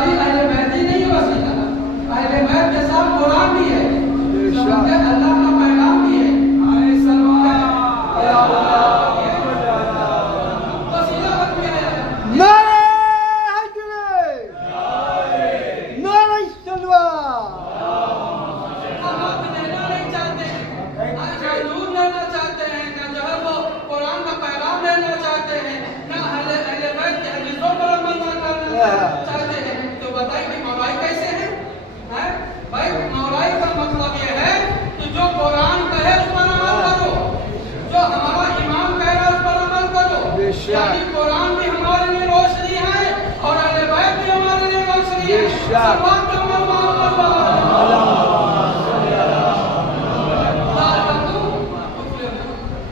खाली अहले बैत ही नहीं है वसीला, अहले बैत के साथ कुरान भी है, समझे, अल्लाह का पैगाम भी है। वसीला बन गया है। हम आप लेना नहीं चाहते हैं, ना नूर लेना चाहते हैं, ना जो है वो कुरान का पैगाम लेना चाहते हैं, ना अहले बैत के हदीसों पर अमल करना चाहते हैं। तो बताइए कि मौलाई कैसे है? भाई मौलाई का मतलब ये है कि जो कुरान कहे उस पर अमल करो, जो हमारा इमाम कह रहा है उस पर अमल करो। यानी कुरान भी हमारे लिए रोशनी है और अहले बैत भी हमारे लिए रोशनी है। सब बात का अमल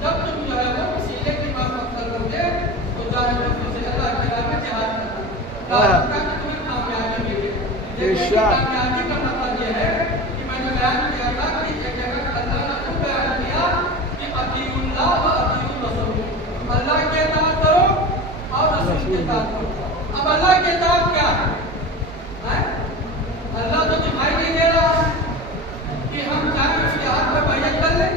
जब तुम जो है वो वसीले की बात करोगे तो जाहिर है अल्लाह के राह में जिहाद करना, तुम्हें कामयाबी मिलेगी। कामयाबी का मतलब ये है कि मैंने बयान किया था कि एक जगह अल्लाह ने खुद बयान किया कि अतीउल्लाह व अतीउर रसूल, अल्लाह के इताअत करो और रसूल के इताअत करो। अब अल्लाह के इताअत क्या है? अल्लाह तो दिखाई नहीं दे रहा है कि हम जाए उसके हाथ में बैयत कर लें,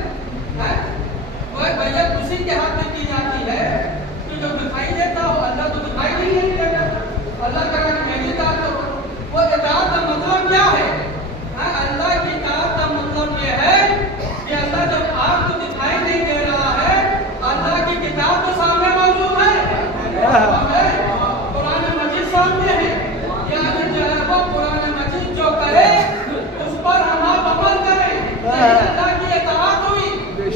वह बैयत उसी के हाथ में की जाती है कि जो दिखाई देता हो। अल्लाह तो दिखाई नहीं देता, अल्लाह कह रहा है मेरी इताअत करो। वो इताअत का मतलब क्या है? अल्लाह की इताअत का मतलब ये है कि अल्लाह जब आपको दिखाई नहीं दे रहा है, अल्लाह की किताब तो सामने मौजूद है, कुरान मजीद सामने है, यानी जो है वो कुरान मजीद जो कहे उस पर हम आप अमल करें, अल्लाह की इताअत हुई।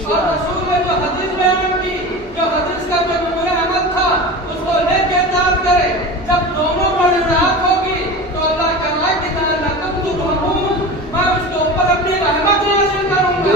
और रसूल ने जो हदीस बयान की, जो हदीस का जो नमूने अमल था उसको लेके इताअत करें। जब दोनों पर इताअत होगी तो अल्लाह कहा कि मैं उसके ऊपर अपनी रहमत नाज़िल करूंगा।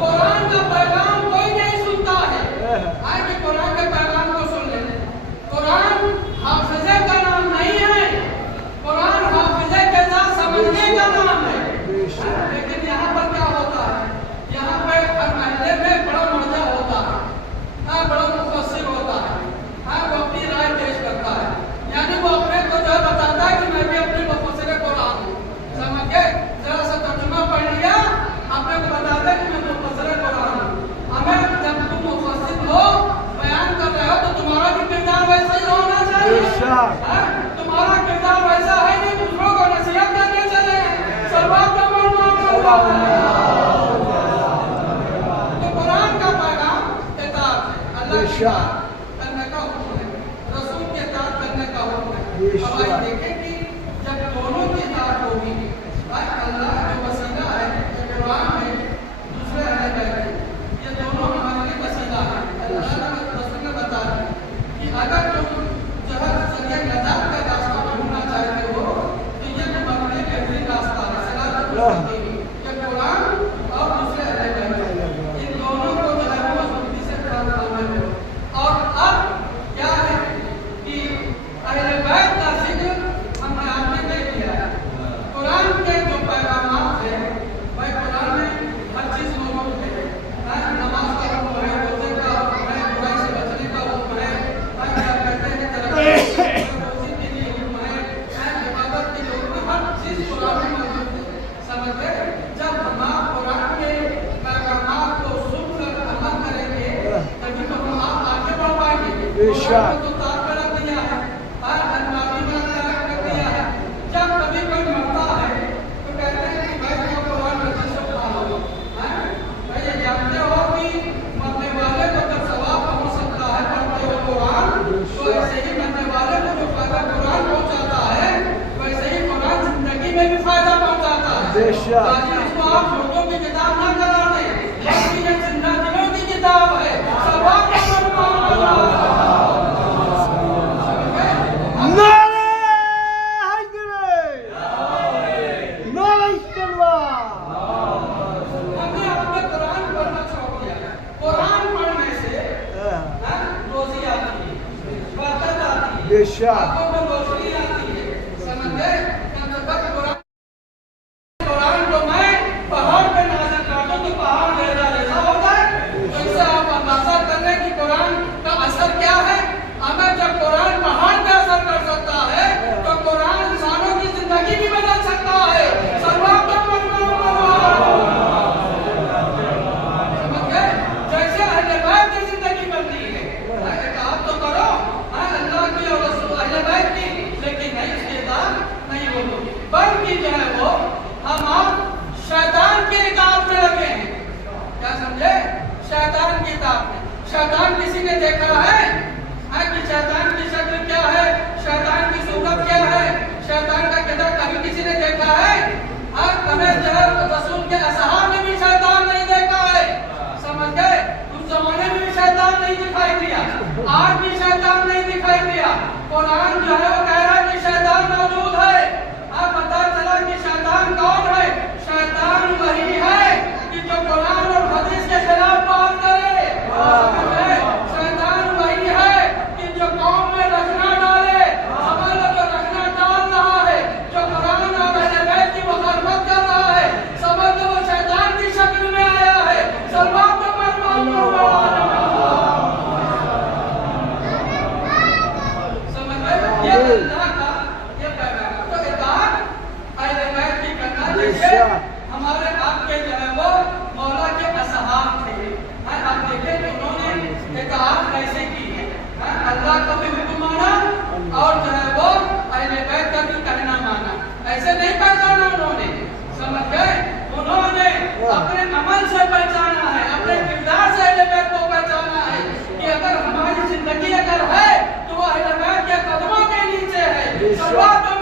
कुरान का पैगाम कोई नहीं सुनता है, आगे कुरान के पैगाम को सुन ले। कुरान हाफिज़े का नाम नहीं है, कुरान हाफिज़े के साथ समझने का नाम है। लेकिन यहाँ पर क्या होता है? यहाँ पे हर महल्ले में बड़ा मर्जा होता है, बड़ा मुफस्सिर होता है, वो अपनी राय पेश करता है, यानी वो अपने को जो बताता है कि मैं भी अपनी मुफस्सिर कुरान हूँ, समझ गए? जरा सा तर्जुमा पढ़ लिया, अपने को बताता है कि मैं मुफस्सिर कुरान हूँ। हमें जब तुम मुफस्सिर हो, बयान कर रहे हो, तो तुम्हारा भी किरदार वैसा ही होना चाहिए। तुम्हारा किरदार वैसा है कि दूसरों को नसीहत करके चले, सरवात का तो कुरान का पैगाम इताअत है, अल्लाह की इताअत करने का हुक्म है, रसूल की इताअत करने का हुक्म है। अब आज देखें कि जब दोनों की इताअत होगी, अल्लाह जो वसीला है, कुरान है, दूसरे अहले बैत है, ये दोनों हमारे लिए वसीला है। अल्लाह ने रसूल ने बता दिया कि अगर तुम जो है सरिया नजात का रास्ता ढूंढना चाहते हो तो ये तुम्हारे लिए बेहतरीन रास्ता है, सलात ये कुरान और दूसरे अहले बैत, इन दोनों को जो है वो मजबूती से प्राप्त करो। और अब क्या है कि अहले बैत का जिक्र हमने आपने नहीं किया है। कुरान के जो पैगामात हैं, भाई कुरान में हर चीज़ मौजूद है, नमाज का हुक्म है, रोज़े का हुक्म है, बुराई से बचने का हुक्म है, क्या कहते हैं रोज़ी के लिए हुक्म है, इबादत के लिए हुक्म है, हर चीज़ कुरान में मौजूद है, समझ गए? जब हम आप कुरान के पैगामात को सुनकर अमल करेंगे तभी तो हम आप आगे बढ़ पाएंगे। कुरान को तो तार पर रख दिया है, अलमारी में रख दिया है। जब कभी कोई मरता है तो कहते हैं कि भाई जो कुरान मस्जिद से उठा लो, भाई ये जानते हो कि मरने वाले को जब सवाब पहुंच सकता है पढ़ते हुए कुरान, तो ऐसे ही मरने वाले को जो फायदा कुरान पहुंचाता है, वैसे ही कुरान जिंदगी में भी फायदा पहुंचाता है। इसको आप लोगों की किताब ना करा दें, बल्कि ये जिंदा दिलों की किताब है। सवाब रोजी आती है, बरकत बेशक आंखों में रोशनी आती है, समझे? कम से कम कुरान को मैं पहाड़ पे नाज़िल कर दूं तो पहाड़ लहजा हो जाए। तो इससे आप अंदाजा कर लें कि कुरान का असर क्या है। हमें जब कुरान पहाड़ पे असर कर सकता है तो कुरान इंसानों की जिंदगी भी बदल सकता है। समझ गए? जैसे अहले बैत की जिंदगी बनती है, इताअत तो करो अल्लाह की और रसूल अहले बैत की, लेकिन नहीं इसके बाद नहीं बोलो, बल्कि जो है वो हम आप शैतान की इताअत में लगे हैं। क्या समझे? शैतान की इताअत में। शैतान किसी ने देखा है कि शैतान की शक्ल क्या है, शैतान की सूरत क्या है, शैतान का किरदार कभी किसी ने देखा है? कभी रसूल के असहाब ने भी शैतान नहीं देखा है। समझ गए? उस जमाने में भी शैतान नहीं दिखाई दिया, आज भी शैतान नहीं दिखाई दिया। कुरान जो है वो कह रहा है कि शैतान मौजूद है। अब पता चला कि शैतान कौन है? शैतान वही है कि जो कुरान और हदीस के खिलाफ बात करे। शैतान वही है कि जो कौम में रखना डाले। समझ लो, जो रखना डाल रहा है, जो कुरान और अहले बैत की मुखालफत कर रहा है, समझ लो वो शैतान की शक्ल में आया है। सलमान को समझ गए? ये अल्लाह का ये पैगाम। तो इताअत अहले बैत की करना। जैसे हमारे आपके जो है वो मौला के असहाब थे, आप देखें कि उन्होंने इताअत कैसे की है। अल्लाह का भी हुक्म माना और जो है वो अहले बैत का भी कहना माना। ऐसे नहीं पहचाना उन्होंने। समझ गए? उन्होंने अपने अमल से पहचाना है, अपने किरदार से अहले बैत को पहचाना है कि अगर हमारी जिंदगी अगर है तो वो अहले बैत के कदमों के नीचे है। सल्लल्लाहु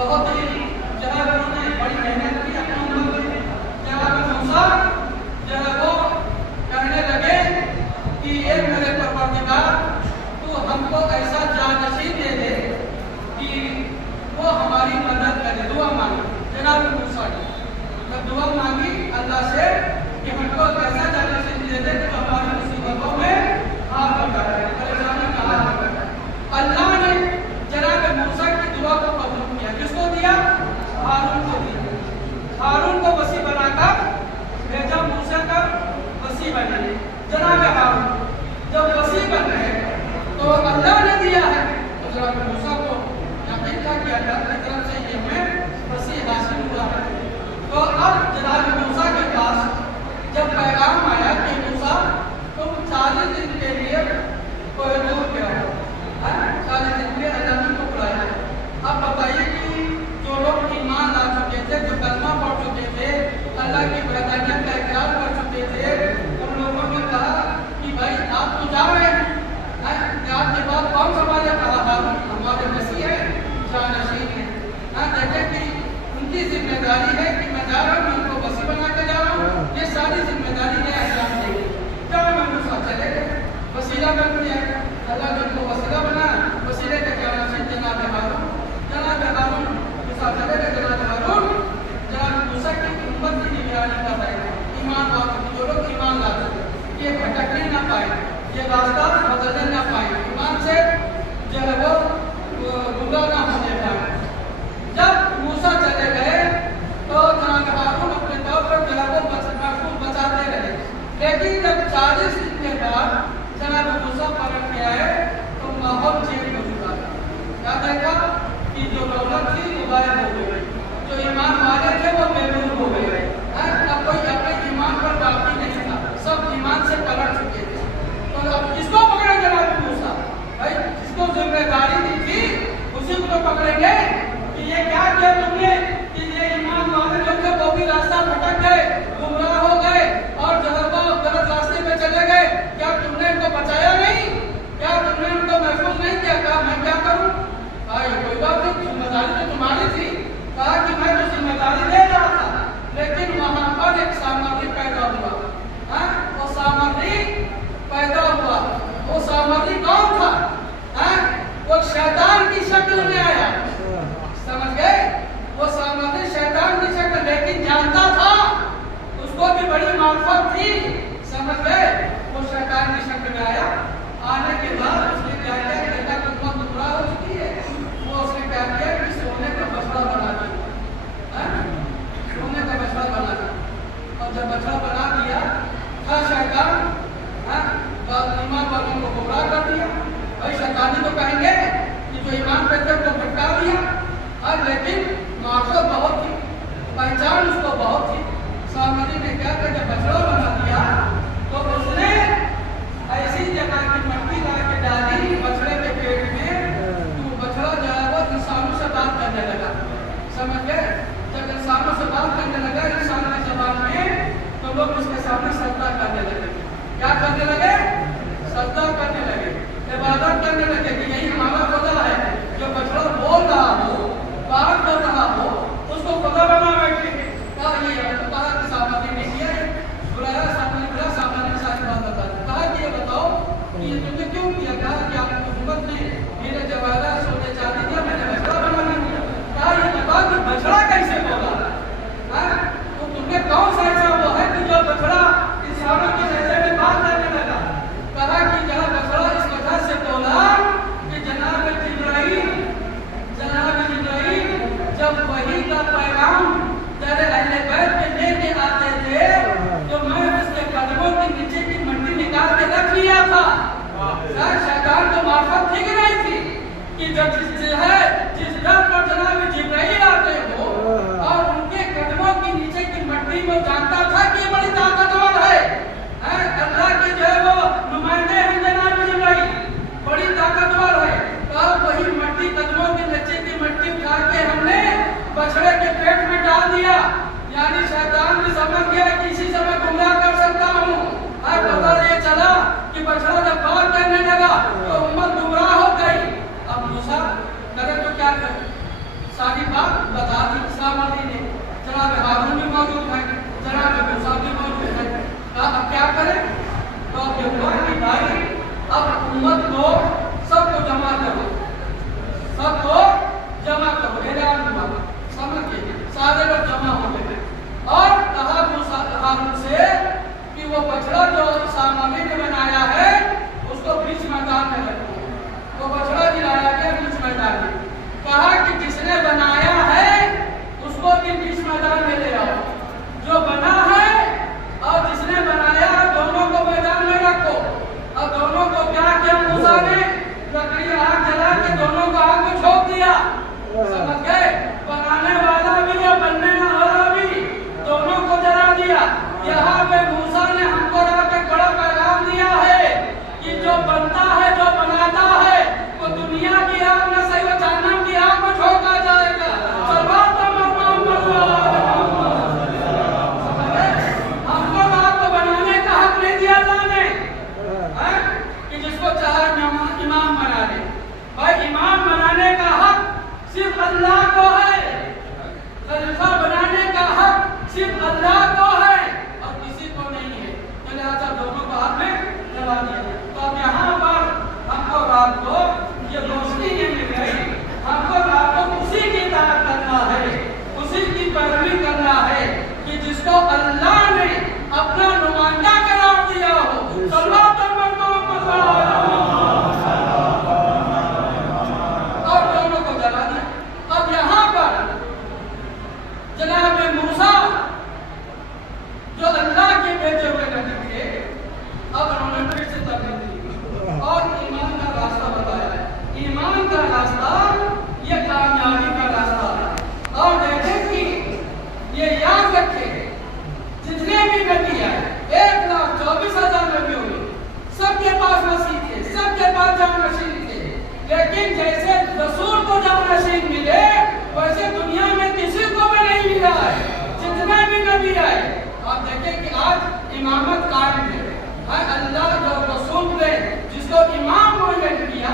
बहुत ही जो है उन्होंने बड़ी मेहनत की अपने उम्र में। जनाब मूसा जो है वो कहने लगे कि ये मेरे परवरदिगार तू हमको ऐसा जानशीन दे दे कि वो हमारी मदद करे। दुआ मांगी जनाब मूसा ने, जब दुआ मांगी अल्लाह से कि हमको ऐसा जानशीन दे दे कि हमारी मुसीबतों में हाथ बढ़ाए, परेशानी का हाथ बढ़ाए। अल्लाह ने जनाब मूसा की दुआ को कबूल किया। किसको दिया? हारून को दिया। हारून को वसी बनाकर भेजा, मूसा का वसी बने। जनाब हारून जब वसी बन गए तो अल्लाह ने दिया है तो जनाब मूसा को यकीन था कि अल्लाह की तरफ से ये हमें वसी हासिल हुआ है। तो अब जनाब मूसा के पास जब पैगाम आया कि मूसा तुम 40 दिन के लिए कोई दूर गया हो, 40 दिन के अल्लाह ने को बुलाया। अब बताइए कि जो लोग ईमान ला चुके थे, जो कलमा पढ़ चुके थे, अल्लाह की वहदानियत का इकरार कर चुके थे, उन लोगों ने कहा कि भाई आप तो जा रहे हैं, आपके बाद कौन संभाले? कहा हारून हमारे वसी है, जानशीन है। देखें कि उनकी जिम्मेदारी है कि मैं जा रहा हूँ, उनको वसी बना के जा रहा हूँ, ये सारी जिम्मेदारी है अंजाम देगी। जब मैं मूसा चले गए, वसीला बन गया, अल्लाह ने उनको वसीला बनाया। वसीले का क्या नाम? जनाब हारून। जनाब हारून मूसा चले गए। जनाब हारून जनाब मूसा की उम्मत की निगरानी कर रहे हैं। ईमान वालों जो लोग ईमान लाते हैं ये भटकने ना पाए, ये रास्ता बदलने ना पाए, ईमान से जो है वो गुमराह ना होने पाए। जब मूसा चले गए तो जनाब हारून अपने तौर पर जो है वो बचाते रहे। लेकिन जब 40 दिन के बाद जनाब मूसा पलट के आए तो माहौल चेंज हो चुका था। क्या देखा कि जो दौलत थी वो गायब हो गई, जो ईमान वाले थे वो बेनूर हो गए। अब कोई अपने ईमान पर बाकी नहीं था, सब ईमान से पलट चुके थे। तो अब किसको पकड़े जनाब मूसा? भाई जिसको जिम्मेदारी दी थी उसी को तो पकड़ेंगे कि ये क्या किया तुमने कि ये ईमान वाले जो थे वो भी रास्ता भटक गए, गुमराह हो गए और जो है वो गलत रास्ते पे चले गए। क्या तुमने इनको बचाया नहीं? क्या तुमने उनको महफूज नहीं किया? कहा मैं क्या करूं? भाई कोई बात नहीं, जिम्मेदारी तो तुम्हारी थी। कहा कि मैं तो कि जब जिस घर पर जनाब जिब्राइल आते हो और उनके कदमों के नीचे की मट्टी में जानता था कि ये बड़ी ताकतवर है, अल्लाह के जो है वो नुमाइंदे हैं जनाब जिब्राइल, बड़ी ताकतवर है। और वही मट्टी कदमों के नीचे की मट्टी उठा के हमने बछड़े के पेट में डाल दिया, यानी शैतान भी समझ गया कि इसी समय गुमराह कर सकता हूँ। पता ये चला कि बछड़ा जब बात करने लगा तो उम्मत गुमराह हो गई। अब मूसा करे तो क्या करे, सारी बात बता दी सामने ने, जनाब हारून भी मौजूद है, जनाब मूसा भी मौजूद है। अब क्या करे, तो अब ये हुआ कि भाई अब उम्मत को सबको जमा करो, सबको जमा करो, ऐलान हुआ, समझ के सारे लोग जमा हो गए और कहा मूसा हारून से कि वो बछड़ा जो सामने ने बनाया है उसको बीच मैदान में रखो। वो बछड़ा दिलाया गया बीच मैदान में, कहा कि जिसने बनाया है उसको भी बीच मैदान में ले आओ, जो बना है और जिसने बनाया दोनों को मैदान में रखो। अब दोनों को क्या किया मूसा ने, लकड़ी आग जला के दोनों को आग में झोंक दिया, समझ गए, बनाने वाला भी और बनने वाला भी दोनों को जला दिया। यहाँ पे मूसा ने हमको एक बड़ा पैगाम दिया है कि जो बनता है, जो बनाता है, वो दुनिया की आग में सही वो जहन्नम की आग में झोंका जाएगा। हमको रात को बनाने का हक नहीं दिया अल्लाह ने, कि जिसको चाहे इमाम बना ले। भाई इमाम बनाने का हक सिर्फ अल्लाह को है, खलीफा बनाने का हक सिर्फ अल्लाह को है और किसी को नहीं है। तो लिहाजा दोनों को हाथ में लगा दिया। तो अब यहाँ पर हमको रात को ये रोशनी ये मिल गई, हमको रात को उसी की इताअत करना है, उसी की पैरवी करना है कि जिसको अल्लाह ने अपना नुमाइंदा करार दिया हो। और दोनों को जला दिया। अब यहाँ पर जनाब मूसा जो अल्लाह के भेजे हुए नबी थे, अब उन्होंने फिर से तरकीब दी और ईमान का रास्ता बताया। ईमान का रास्ता ये कामयाबी का रास्ता है। और देखें कि ये याद रखें, जितने भी नबी आए 1,24,000 नबियों में सबके पास मसीह थे, सबके पास जानशीन थे, लेकिन जैसे रसूल को जानशीन मिले वैसे दुनिया में किसी को भी नहीं मिला है, जितने भी नबी आए। आप देखें कि आज इमामत कायम है, अल्लाह जो रसूल ने जिसको इमाम मुअय्यन किया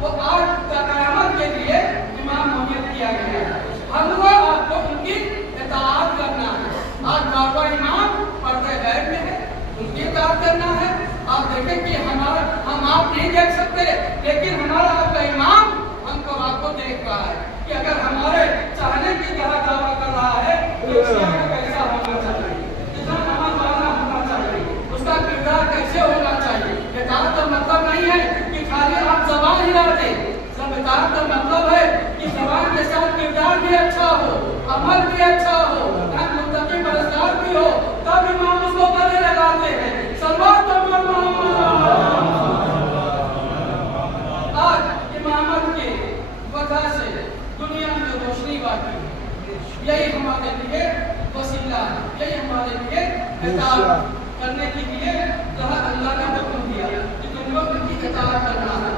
वो आज क़यामत के लिए इमाम मुअय्यन किया गया है। हमको आपको उनकी इताअत करना है। आज बाबा इमाम पर्दे गैब में है, उनकी इताअत करना है। आप देखें कि हम आप नहीं देख सकते, लेकिन हमारा आपका इमाम हमको आपको देख रहा है कि अगर हमारे चाहने की तरह दावा कर रहा है तो कैसा होना चाहिए, कितना नमाज वाला होना चाहिए, उसका किरदार कैसे होना चाहिए। इताअत का मतलब नहीं है कि खाली आप ज़बान हिला दें, सब इताअत का मतलब है कि ज़बान के साथ किरदार भी अच्छा हो, अमल भी अच्छा हो, मुत्तकी परस्तार भी हो, तब इमाम उसको गले लगाते हैं। आज इमामत के वजह से दुनिया में रोशनी बाकी है, यही हमारे लिए वसीला है, यही हमारे लिए इताअत करने के लिए अल्लाह ने हुक्म दिया कि तुम लोग इनकी इताअत करना है।